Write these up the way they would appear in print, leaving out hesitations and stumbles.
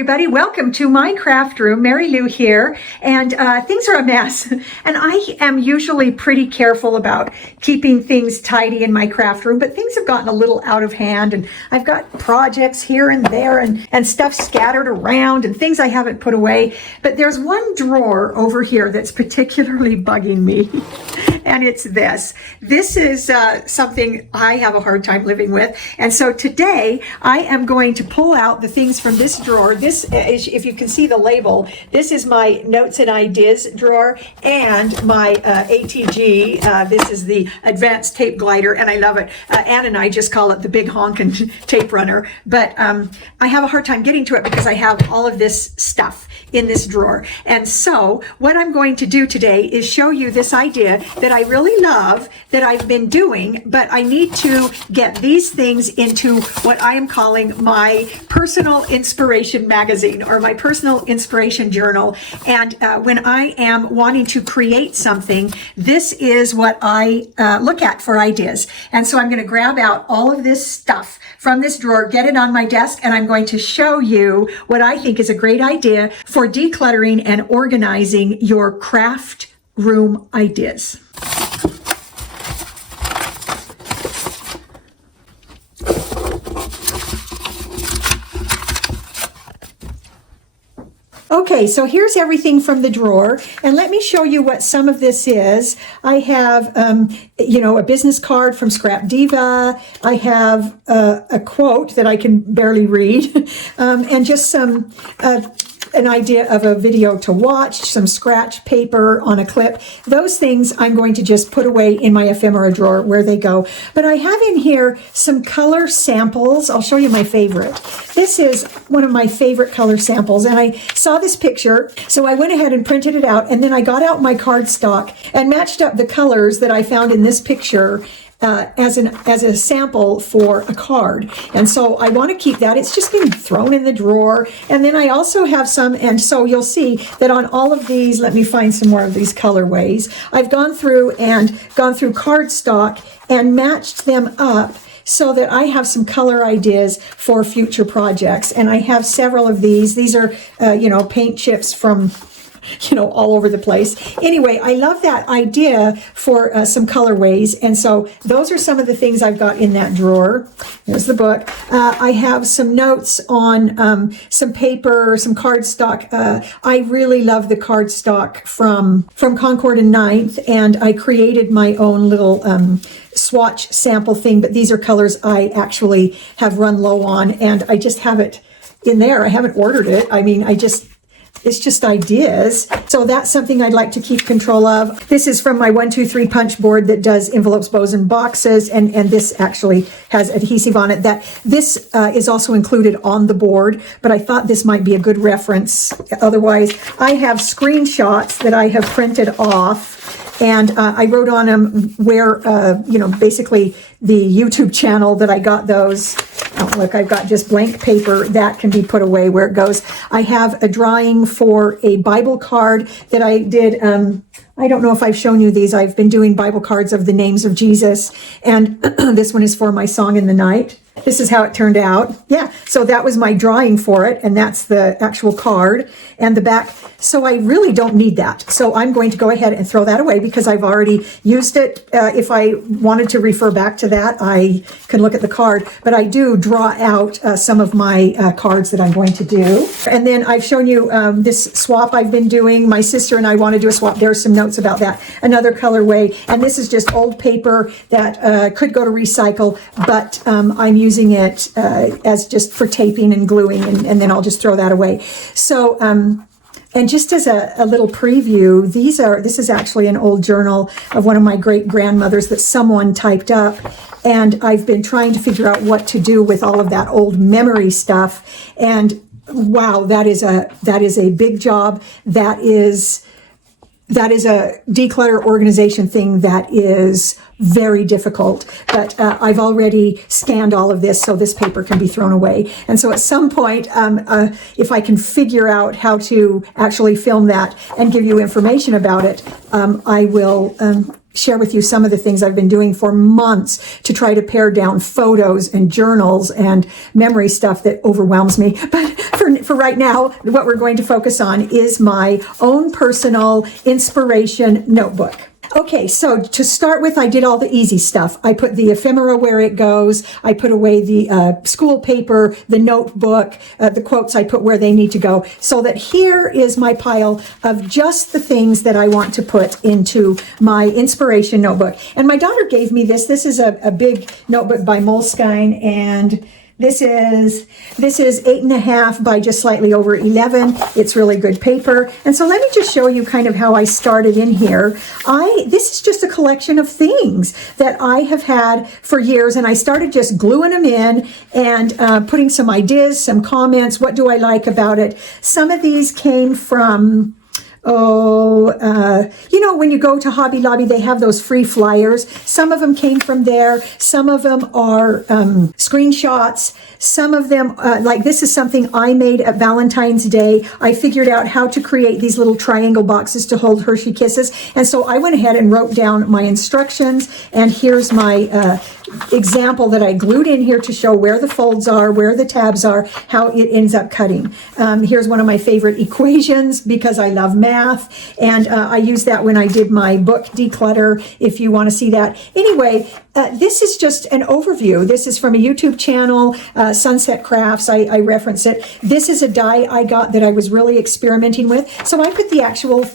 everybody. Welcome to my craft room. Mary Lou here, and things are a mess. And I am usually pretty careful about keeping things tidy in my craft room, but things have gotten a little out of hand, and I've got projects here and there and stuff scattered around and things I haven't put away. But there's one drawer over here that's particularly bugging me, and it's this. This is something I have a hard time living with, and so today I am going to pull out the things from this drawer. This is, if you can see the label, this is my notes and ideas drawer and my ATG. This is the advanced tape glider, and I love it. Ann and I just call it the big honkin' tape runner, but I have a hard time getting to it because I have all of this stuff in this drawer. And so what I'm going to do today is show you this idea that I really love, that I've been doing, but I need to get these things into what I am calling my personal inspiration magazine, or my personal inspiration journal. And when I am wanting to create something, this is what I look at for ideas. And so I'm going to grab out all of this stuff from this drawer, get it on my desk, and I'm going to show you what I think is a great idea for decluttering and organizing your craft room ideas. Okay, so here's everything from the drawer, and let me show you what some of this is. I have, a business card from Scrap Diva. I have a quote that I can barely read, and just some an idea of a video to watch, some scratch paper on a clip. Those things I'm going to just put away in my ephemera drawer where they go. But I have in here some color samples. I'll show you my favorite. This is one of my favorite color samples, and I saw this picture, so I went ahead and printed it out, and then I got out my cardstock and matched up the colors that I found in this picture as a sample for a card. And so I want to keep that. It's just getting thrown in the drawer. And then I also have some, and so you'll see that on all of these, let me find some more of these colorways. I've gone through cardstock and matched them up so that I have some color ideas for future projects. And I have several of these. These are, paint chips from all over the place. Anyway, I love that idea for some colorways. And so those are some of the things I've got in that drawer. There's the book. I have some notes on some paper, some cardstock. I really love the cardstock from Concord and Ninth, and I created my own little swatch sample thing, but these are colors I actually have run low on, and I just have it in there. I haven't ordered it. I mean, it's just ideas. So that's something I'd like to keep control of. This is from my 1-2-3 punch board that does envelopes, bows, and boxes. And this actually has adhesive on it. This is also included on the board, but I thought this might be a good reference. Otherwise, I have screenshots that I have printed off, and I wrote on them where, basically the YouTube channel that I got those. Oh, look, I've got just blank paper that can be put away where it goes. I have a drawing for a Bible card that I did. I don't know if I've shown you these. I've been doing Bible cards of the names of Jesus, and this one is for my Song in the Night. This is how it turned out. Yeah, so that was my drawing for it, and that's the actual card and the back. So I really don't need that. So I'm going to go ahead and throw that away because I've already used it. If I wanted to refer back to that, I can look at the card, but I do draw out some of my cards that I'm going to do. And then I've shown you this swap I've been doing. My sister and I want to do a swap. There's some notes about that. Another colorway, and this is just old paper that could go to recycle, but I'm using it as just for taping and gluing, and then I'll just throw that away. So, and just as a little preview, this is actually an old journal of one of my great grandmothers that someone typed up, and I've been trying to figure out what to do with all of that old memory stuff. And wow, that is a big job. That is a declutter organization thing that is very difficult, but I've already scanned all of this, so this paper can be thrown away. And so at some point, if I can figure out how to actually film that and give you information about it, I will share with you some of the things I've been doing for months to try to pare down photos and journals and memory stuff that overwhelms me. But for right now, what we're going to focus on is my own personal inspiration notebook. Okay, so to start with, I did all the easy stuff. I put the ephemera where it goes. I put away the school paper, the notebook, the quotes I put where they need to go, so that here is my pile of just the things that I want to put into my inspiration notebook. And my daughter gave me this. This is a big notebook by Moleskine, and this is 8.5 by just slightly over 11. It's really good paper. And so let me just show you kind of how I started in here. This is just a collection of things that I have had for years, and I started just gluing them in and putting some ideas, some comments. What do I like about it? Some of these came from when you go to Hobby Lobby, they have those free flyers. Some of them came from there. Some of them are screenshots. Some of them, like this is something I made at Valentine's Day. I figured out how to create these little triangle boxes to hold Hershey Kisses. And so I went ahead and wrote down my instructions. And here's my example that I glued in here to show where the folds are, where the tabs are, how it ends up cutting. Here's one of my favorite equations because I love math, and I use that when I did my book Declutter, if you want to see that. Anyway, this is just an overview. This is from a YouTube channel, Sunset Crafts. I reference it. This is a die I got that I was really experimenting with. So I put the actual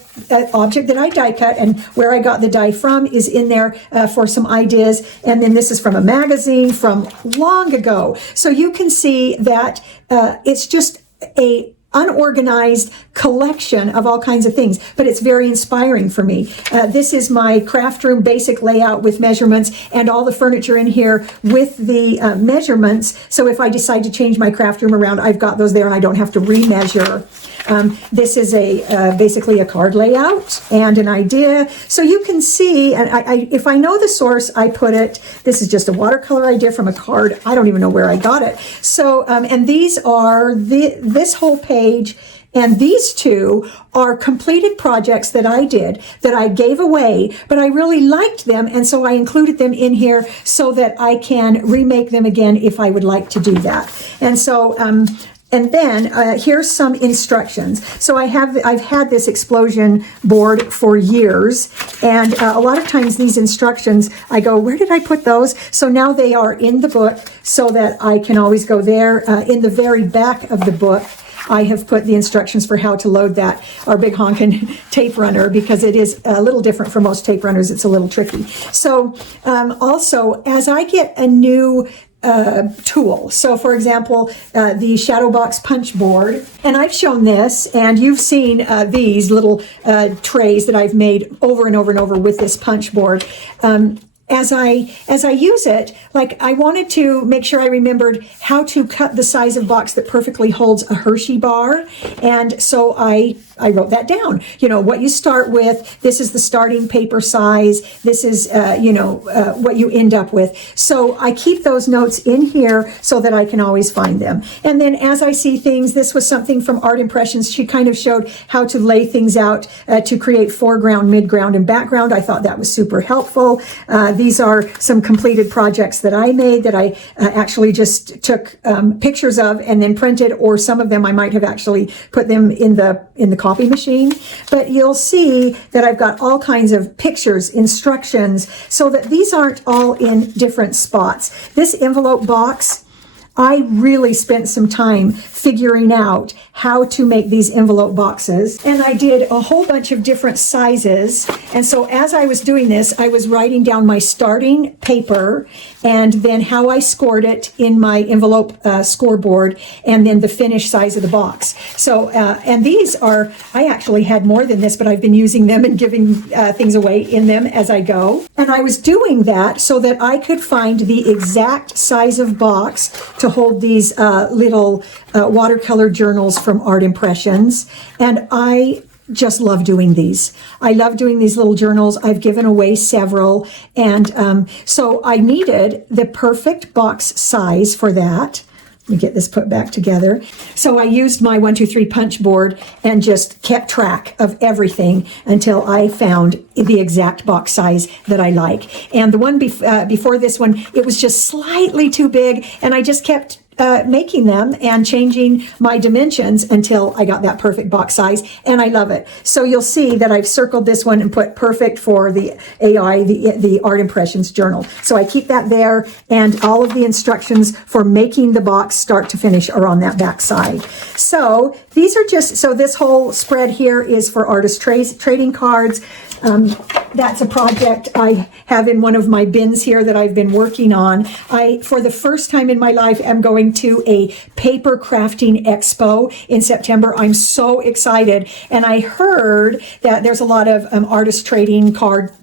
object that I die cut, and where I got the die from is in there for some ideas. And then this is from a magazine from long ago. So you can see that it's just a unorganized collection of all kinds of things, but it's very inspiring for me. This is my craft room basic layout with measurements and all the furniture in here with the measurements. So if I decide to change my craft room around, I've got those there and I don't have to remeasure. This is basically a card layout and an idea. So you can see, and if I know the source, I put it, this is just a watercolor idea from a card. I don't even know where I got it. So, and these are this whole page, and these two are completed projects that I did that I gave away, but I really liked them, and so I included them in here so that I can remake them again if I would like to do that. And so, and then here's some instructions. So I've had this explosion board for years, and a lot of times these instructions, I go, where did I put those? So now they are in the book so that I can always go there. In the very back of the book, I have put the instructions for how to load that, our big honkin' tape runner, because it is a little different from most tape runners. It's a little tricky. So also, as I get a new tool. So for example, the Shadow Box punch board, and I've shown this, and you've seen these little trays that I've made over and over and over with this punch board. As I use it, like I wanted to make sure I remembered how to cut the size of box that perfectly holds a Hershey bar, and so I wrote that down. You know, what you start with, this is the starting paper size, this is, what you end up with. So I keep those notes in here so that I can always find them. And then as I see things, this was something from Art Impressions. She kind of showed how to lay things out to create foreground, midground, and background. I thought that was super helpful. These are some completed projects that I made that I actually just took pictures of and then printed, or some of them I might have actually put them in the copy machine. But you'll see that I've got all kinds of pictures, instructions, so that these aren't all in different spots. This envelope box, I really spent some time figuring out how to make these envelope boxes, and I did a whole bunch of different sizes. And so as I was doing this, I was writing down my starting paper and then how I scored it in my envelope scoreboard, and then the finished size of the box. So and these are, I actually had more than this, but I've been using them and giving things away in them as I go. And I was doing that so that I could find the exact size of box to hold these little watercolor journals from Art Impressions. And I just love doing these. I love doing these little journals. I've given away several. And so I needed the perfect box size for that. Let me get this put back together. So I used my 1, 2, 3 punch board and just kept track of everything until I found the exact box size that I like. And the one before this one, it was just slightly too big, and I just kept making them and changing my dimensions until I got that perfect box size, and I love it. So you'll see that I've circled this one and put perfect for the AI, the Art Impressions journal. So I keep that there, and all of the instructions for making the box start to finish are on that back side. So these are just, so this whole spread here is for artist trading cards. That's a project I have in one of my bins here that I've been working on. I, for the first time in my life, am going to a paper crafting expo in September. I'm so excited. And I heard that there's a lot of artist trading, card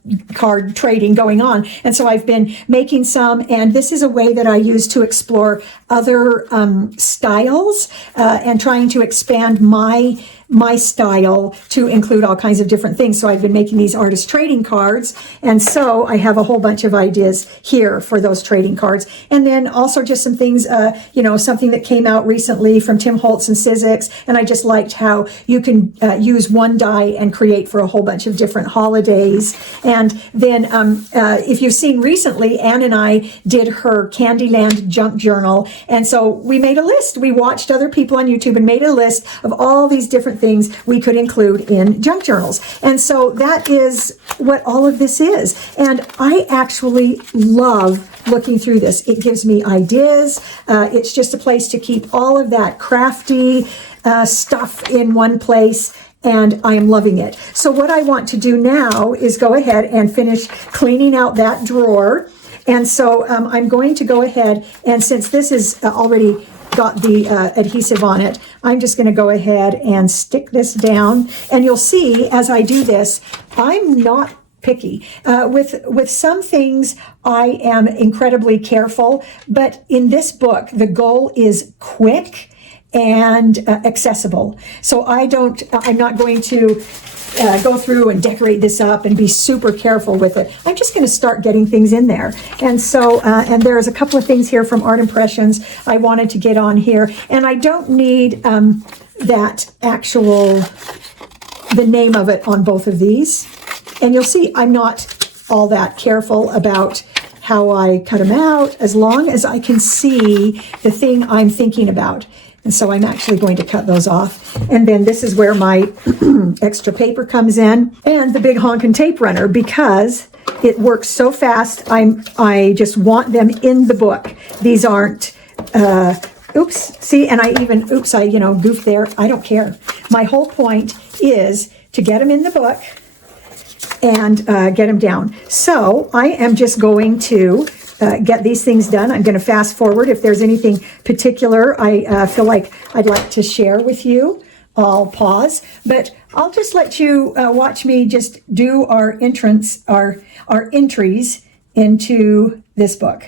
trading going on. And so I've been making some, and this is a way that I use to explore other styles and trying to expand my style to include all kinds of different things. So I've been making these artist trading cards, and so I have a whole bunch of ideas here for those trading cards. And then also just some things, something that came out recently from Tim Holtz and Sizzix, and I just liked how you can use one die and create for a whole bunch of different holidays. And then if you've seen recently, Anne and I did her Candyland junk journal, and so we made a list. We watched other people on YouTube and made a list of all these different things we could include in junk journals. And so that is what all of this is. And I actually love looking through this. It gives me ideas. It's just a place to keep all of that crafty stuff in one place, and I am loving it. So what I want to do now is go ahead and finish cleaning out that drawer. And so I'm going to go ahead, and since this is already got the adhesive on it, I'm just going to go ahead and stick this down. And you'll see as I do this, I'm not picky. With some things, I am incredibly careful, but in this book, the goal is quick and accessible. So I'm not going to go through and decorate this up and be super careful with it. I'm just going to start getting things in there. And so, and there's a couple of things here from Art Impressions I wanted to get on here. And I don't need that actual, the name of it on both of these. And you'll see I'm not all that careful about how I cut them out, as long as I can see the thing I'm thinking about. And so I'm actually going to cut those off. And then this is where my extra paper comes in, and the big honkin' tape runner, because it works so fast. I just want them in the book. These aren't, oops, see, and I goofed there. I don't care. My whole point is to get them in the book and get them down. So I am just going to get these things done. I'm going to fast forward. If there's anything particular I feel like I'd like to share with you, I'll pause. But I'll just let you watch me just do our entries into this book.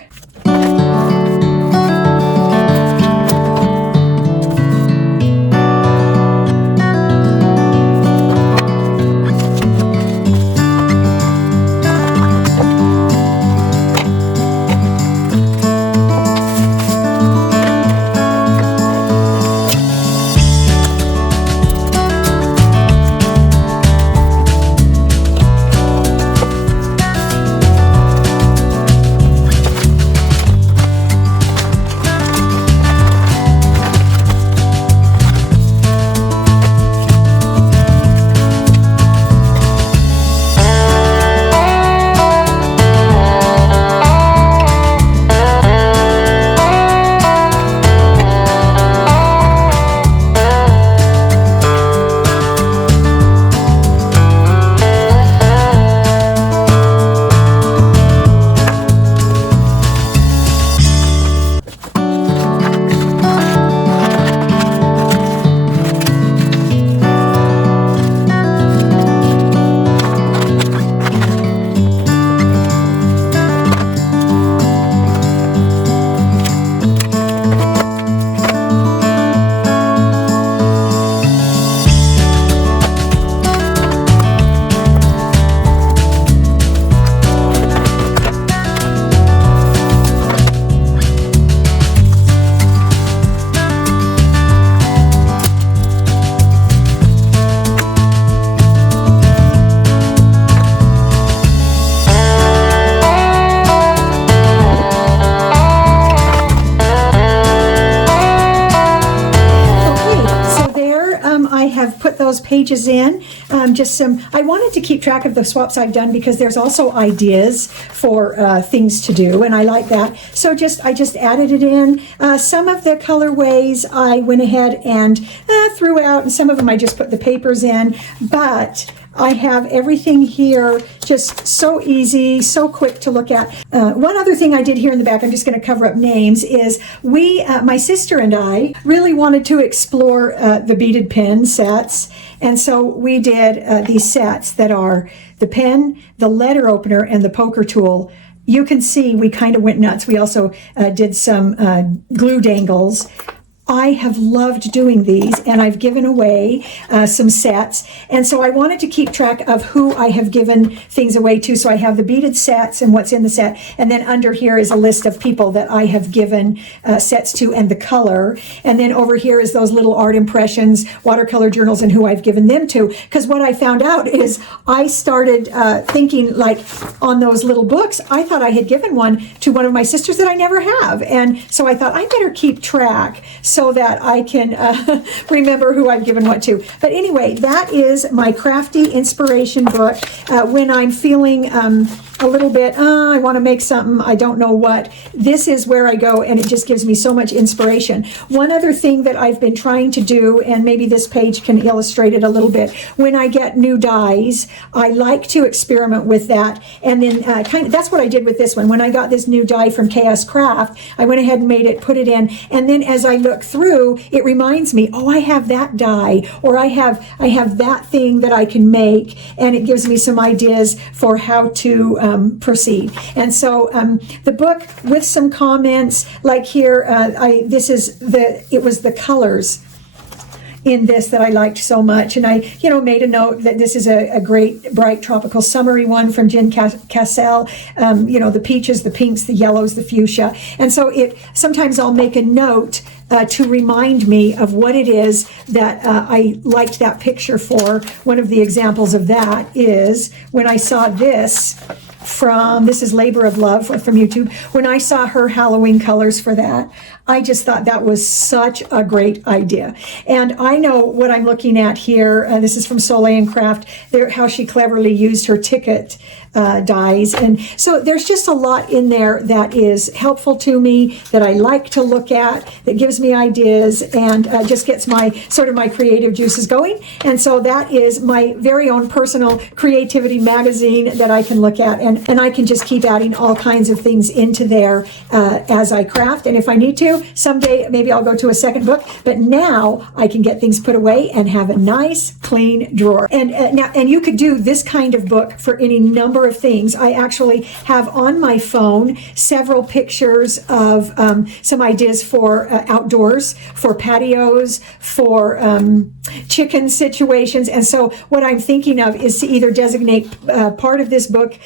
here I have put those pages in. I wanted to keep track of the swaps I've done because there's also ideas for things to do, and I like that. So I just added it in. Some of the colorways I went ahead and threw out, and some of them I just put the papers in, but I have everything here just so easy, so quick to look at. One other thing I did here in the back, I'm just going to cover up names, is my sister and I really wanted to explore the beaded pen sets. And so we did these sets that are the pen, the letter opener, and the poker tool. You can see we kind of went nuts. We also did some glue dangles. I have loved doing these, and I've given away some sets, and so I wanted to keep track of who I have given things away to. So I have the beaded sets and what's in the set, and then under here is a list of people that I have given sets to and the color, and then over here is those little art impressions, watercolor journals, and who I've given them to. Because what I found out is I started thinking, like, on those little books, I thought I had given one to one of my sisters that I never have, and so I thought I better keep track so that I can remember who I've given what to. But anyway, that is my crafty inspiration book. When I'm feeling a little bit, I want to make something, I don't know what, this is where I go, and it just gives me so much inspiration. One other thing that I've been trying to do, and maybe this page can illustrate it a little bit, when I get new dies, I like to experiment with that, and then that's what I did with this one. When I got this new die from KS Craft, I went ahead and made it, put it in, and then as I look through, it reminds me, oh, I have that die, or I have that thing that I can make, and it gives me some ideas for how to proceed. And so the book with some comments, like here, it was the colors in this that I liked so much, and I made a note that this is a great bright tropical summery one from Jen Cassell. The peaches, the pinks, the yellows, the fuchsia, and so sometimes I'll make a note to remind me of what it is that I liked that picture for. One of the examples of that is when I saw this is Labor of Love from YouTube. When I saw her Halloween colors for that, I just thought that was such a great idea. And I know what I'm looking at here. This is from Soleil & Craft, how she cleverly used her ticket dies. And so there's just a lot in there that is helpful to me, that I like to look at, that gives me ideas, and just gets my creative juices going. And so that is my very own personal creativity magazine that I can look at, and I can just keep adding all kinds of things into there as I craft. And if I need to, someday maybe I'll go to a second book, but now I can get things put away and have a nice clean drawer. And you could do this kind of book for any number of things. I actually have on my phone several pictures of some ideas for outdoors, for patios, for chicken situations. And so what I'm thinking of is to either designate part of this book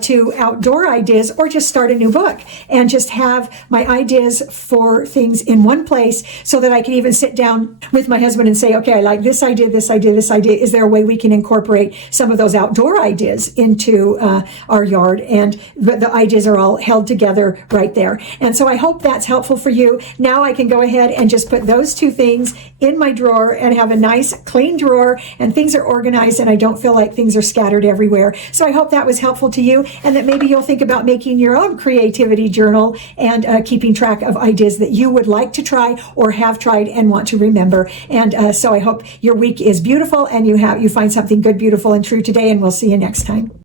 to outdoor ideas, or just start a new book and just have my ideas for things in one place, so that I can even sit down with my husband and say, okay, I like this idea, this idea, this idea. Is there a way we can incorporate some of those outdoor ideas into our yard? But the ideas are all held together right there. And so I hope that's helpful for you. Now I can go ahead and just put those two things in my drawer and have a nice clean drawer, and things are organized, and I don't feel like things are scattered everywhere. So I hope that was helpful to you, and that maybe you'll think about making your own creativity journal and keeping track of ideas that you would like to try or have tried and want to remember. And so I hope your week is beautiful, and you find something good, beautiful, and true today, and we'll see you next time.